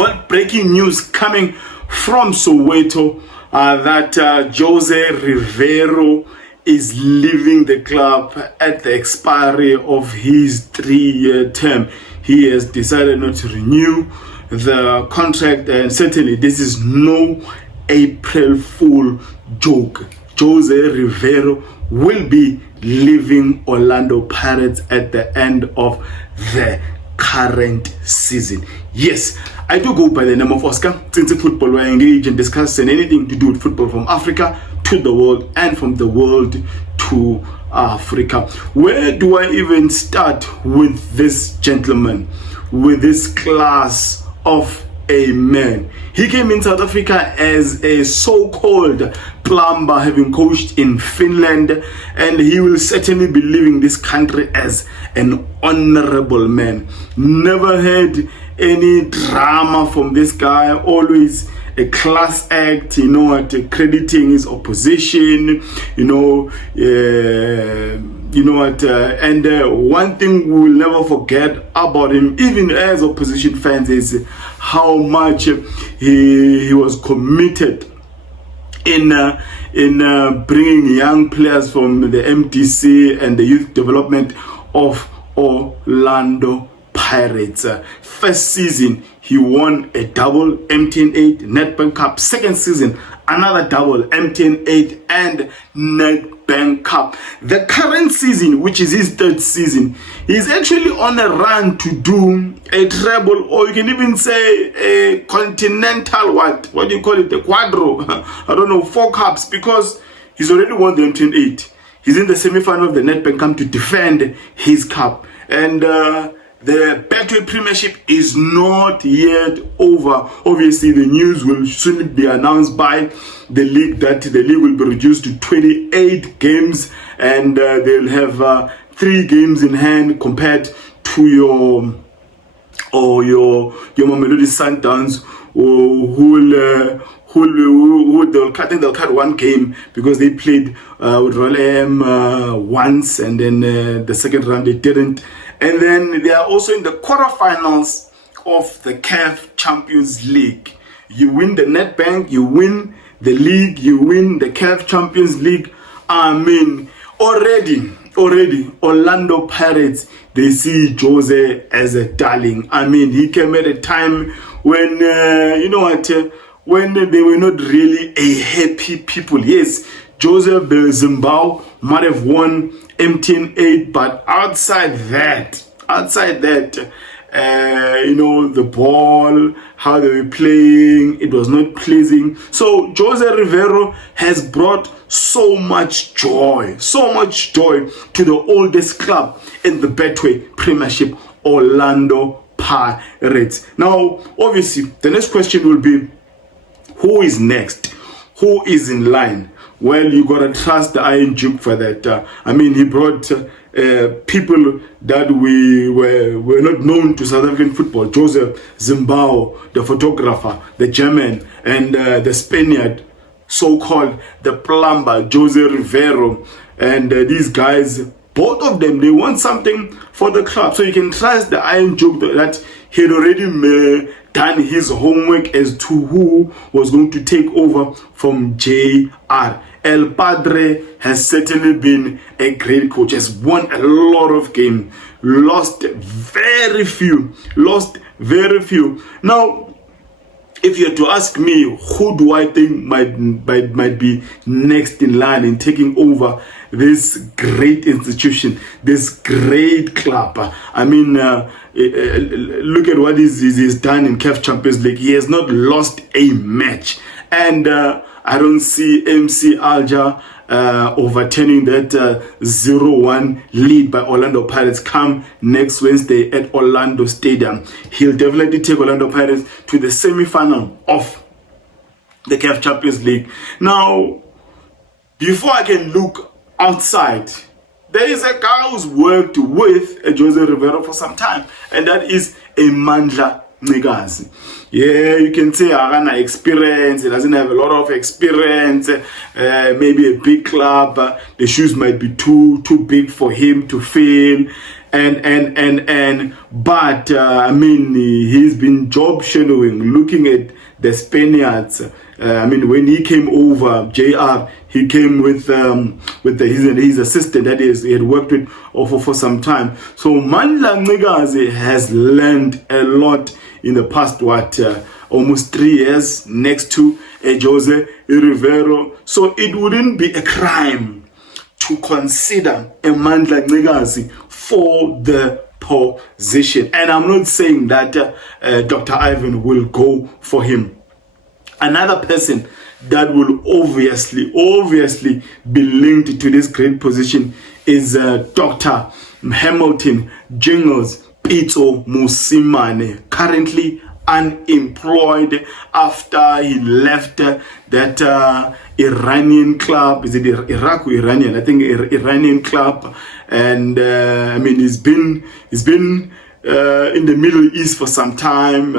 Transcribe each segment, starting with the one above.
Well, breaking news coming from Soweto that José Riveiro is leaving the club at the expiry of his 3-year term. He has decided not to renew the contract, and certainly this is no April Fool joke. José Riveiro will be leaving Orlando Pirates at the end of the current season. Yes, I do go by the name of Oscar. Since football, we engage in discussing anything to do with football from Africa to the world and from the world to Africa. Where do I even start with this gentleman, with this class of a man? He came in South Africa as a so-called plumber, having coached in Finland, and he will certainly be leaving this country as an honorable man. Never had any drama from this guy, always a class act, you know what, crediting his opposition, and one thing we will never forget about him, even as opposition fans, is how much he was committed in bringing young players from the MTC and the youth development of Orlando Pirates. First season, he won a double MTN 8 Nedbank Cup. Second season, another double MTN 8 and Nedbank Cup. The current season, which is his third season, he's actually on a run to do a treble, or you can even say a continental, what do you call it, a quadro, I don't know, 4 cups, because he's already won the MTN 8. He's in the semi-final of the Nedbank Cup to defend his cup, and the Betway Premiership is not yet over. Obviously, the news will soon be announced by the league that the league will be reduced to 28 games, and they'll have 3 games in hand compared to your Mamelodi Sundowns, they'll cut 1 game because they played with Royal M once, and then the second round they didn't. And then they are also in the quarterfinals of the CAF Champions League. You win the Nedbank, you win the league, you win the CAF Champions League. I mean, already, Orlando Pirates, they see Jose as a darling. I mean, he came at a time when, when they were not really a happy people. Yes, Joseph Zimbao might have won MTN 8, but outside that, the ball, how they were playing, it was not pleasing. So José Riveiro has brought so much joy to the oldest club in the Betway Premiership, Orlando Pirates. Now, obviously, the next question will be, who is next? Who is in line? Well, you gotta trust the Iron Duke for that. He brought people that were not known to South African football. Joseph Zimbao, the photographer, the German, and the Spaniard, so-called the plumber, José Riveiro. And these guys, both of them, they want something for the club. So you can trust the Iron Duke that he had already done his homework as to who was going to take over from JR. El Padre has certainly been a great coach, has won a lot of games, lost very few. Now, if you had to ask me, who do I think might be next in line in taking over this great institution, this great club? Look at what he's done in CAF Champions League. He has not lost a match, and I don't see MC Alger overturning that 0-1 lead by Orlando Pirates come next Wednesday at Orlando Stadium. He'll definitely take Orlando Pirates to the semi-final of the CAF Champions League. Now, before I can look outside, there is a guy who's worked with José Riveiro for some time, and that is Mandla Ncikazi. Yeah, you can say Arana experience. He doesn't have a lot of experience. Maybe a big club. The shoes might be too big for him to fill. But I mean, he's been job shadowing, looking at the Spaniards. I mean, when he came over, JR, he came with his assistant, that is, he had worked with for some time. So Mandla Ncikazi has learned a lot in the past, almost 3 years next to José Riveiro. So it wouldn't be a crime to consider a Mandla Ncikazi for the position. And I'm not saying that Dr. Irvin will go for him. Another person that will obviously be linked to this great position is Dr. Hamilton Jingles Pitso Mosimane, currently unemployed after he left that Iranian club. Is it Iraq or Iranian? I think Iranian club. And I mean, he's been in the Middle East for some time,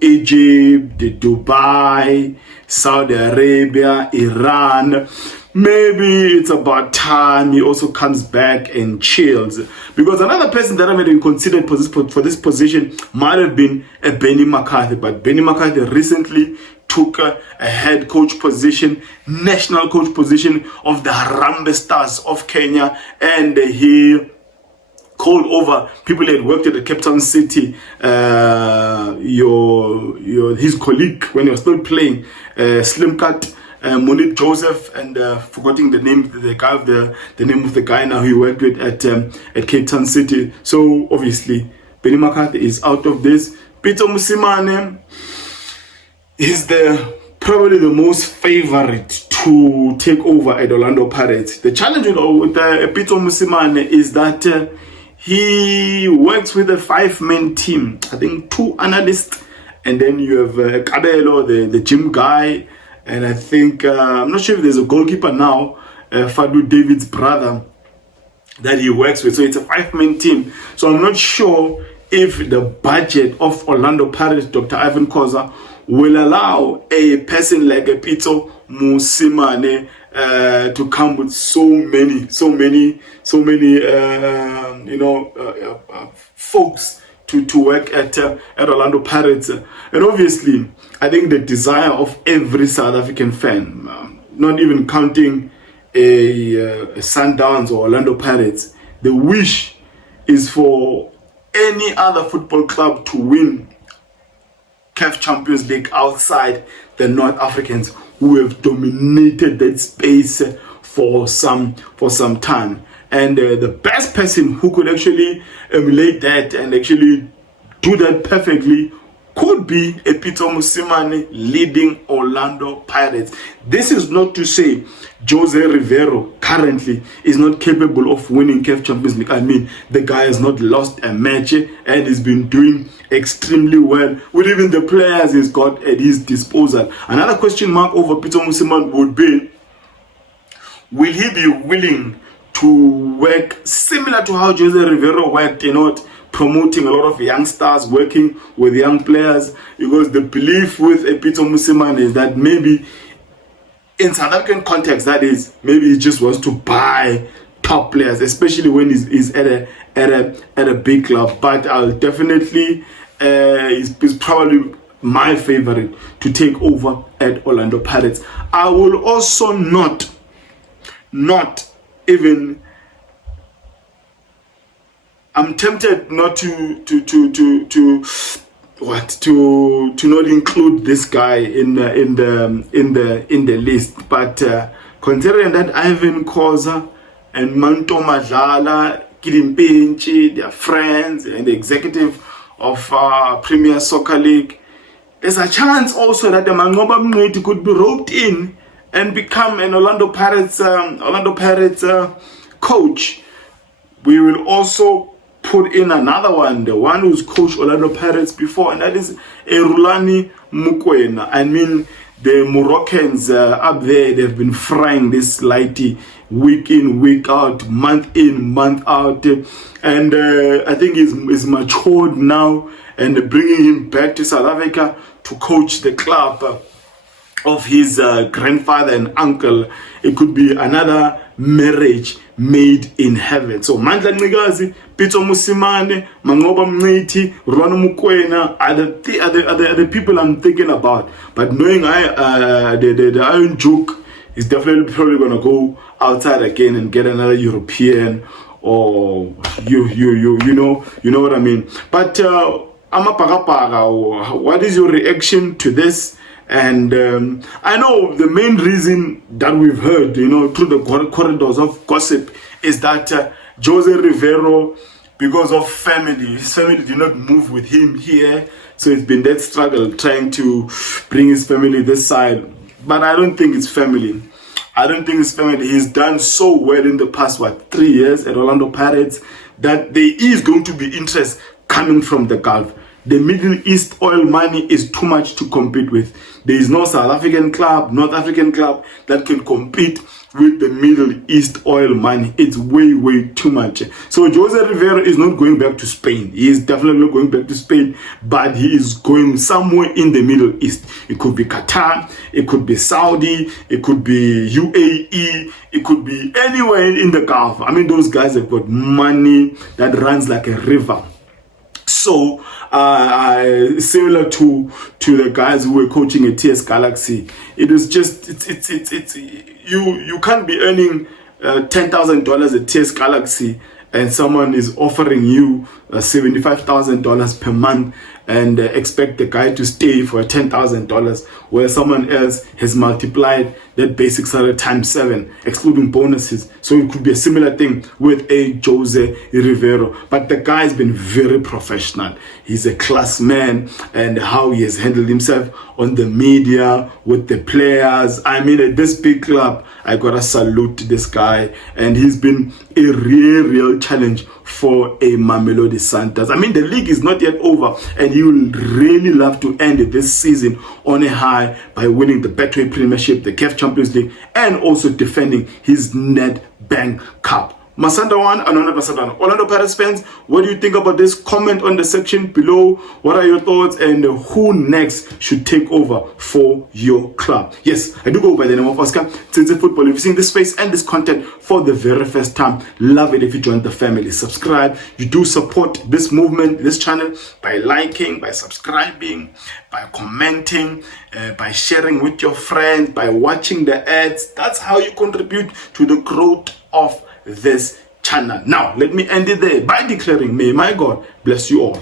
Egypt, Dubai, Saudi Arabia, Iran. Maybe it's about time he also comes back and chills. Because another person that I might have considered for this position might have been Benny McCarthy. But Benny McCarthy recently took a head coach position, national coach position of the Harambee Stars of Kenya, and he called over people that worked at the Cape Town City, his colleague when he was still playing, Slim Cut, Monique Joseph, and forgetting the name of the guy now he worked with at Cape Town City. So obviously Benny McCarthy is out of this. Pitso Mosimane is probably the most favorite to take over at Orlando Pirates. The challenge with Pitso Mosimane is that he works with a 5-man team. I think 2 analysts, and then you have Kabelo, the gym guy, and I think I'm not sure if there's a goalkeeper now, Fadu David's brother, that he works with. So it's a 5-man team. So I'm not sure if the budget of Orlando Pirates, Dr. Irvin Khoza, will allow a person like a Pitso Mosimane to come with so many folks to work at Orlando Pirates. And obviously, I think the desire of every South African fan, not even counting a Sundowns or Orlando Pirates, the wish is for any other football club to win CAF Champions League outside the North Africans, who have dominated that space for some time. And the best person who could actually emulate that and actually do that perfectly could be a Pitso Mosimane leading Orlando Pirates. This is not to say José Riveiro currently is not capable of winning CAF Champions League. I mean, the guy has not lost a match and he's been doing extremely well with even the players he's got at his disposal. Another question mark over Pitso Mosimane would be, will he be willing to work similar to how José Riveiro worked, promoting a lot of young stars, working with young players? Because the belief with Pitso Mosimane is that maybe in South African context, that is, maybe he just wants to buy top players, especially when he's at a big club. But I'll definitely he's probably my favorite to take over at Orlando Pirates. I will also not even, I'm tempted not to not include this guy in the list, but considering that Irvin Khoza and Manto Madlala, Kilimpenchi, their friends and the executive of Premier Soccer League, there's a chance also that the Mangoba Mneti could be roped in and become an Orlando Pirates coach. We will also put in another one, the one who's coached Orlando Pirates before, and that is Erulani Mukwena. I mean, the Moroccans up there, they've been frying this lighty week in, week out, month in, month out, and I think he's matured now, and bringing him back to South Africa to coach the club of his grandfather and uncle, it could be another marriage made in heaven. So Mandla Ncikazi, Pitso Mosimane, Mangoba Mniti, Rono Mukwena are the people I'm thinking about. But knowing the Iron Duke is definitely probably gonna go outside again and get another European, or you know what I mean. But what is your reaction to this? And I know the main reason that we've heard, through the corridors of gossip, is that José Riveiro, because of family, his family did not move with him here, so it's been that struggle trying to bring his family this side. But I don't think it's family. I don't think it's family. He's done so well in the past 3 years at Orlando Pirates that there is going to be interest coming from the Gulf. The Middle East oil money is too much to compete with. There is no South African club, North African club that can compete with the Middle East oil money. It's way too much. So José Riveiro is not going back to Spain. He is definitely not going back to Spain, but he is going somewhere in the Middle East. It could be Qatar, it could be Saudi, it could be UAE, it could be anywhere in the Gulf. I mean, those guys have got money that runs like a river. So similar to the guys who were coaching at TS Galaxy, it was just you can't be earning $10,000 at TS Galaxy and someone is offering you $75,000 per month and expect the guy to stay for $10,000, where someone else has multiplied that basic salary times 7, excluding bonuses. So it could be a similar thing with a José Riveiro. But the guy's been very professional. He's a class man, and how he has handled himself on the media, with the players. I mean, at this big club, I gotta salute this guy. And he's been a real challenge for a Mamelodi Sundowns. I mean, the league is not yet over, and he will really love to end this season on a high by winning the Betway Premiership, the CAF Champions League, and also defending his Nedbank Cup. Masanda one, another Masanda. Orlando Pirates fans, what do you think about this? Comment on the section below. What are your thoughts, and who next should take over for your club? Yes, I do go by the name of Oscar. Since football, if you're seeing this space and this content for the very first time, love it if you join the family. Subscribe. You do support this movement, this channel, by liking, by subscribing, by commenting, by sharing with your friends, by watching the ads. That's how you contribute to the growth of this channel. Now, let me end it there by declaring, may my God bless you all.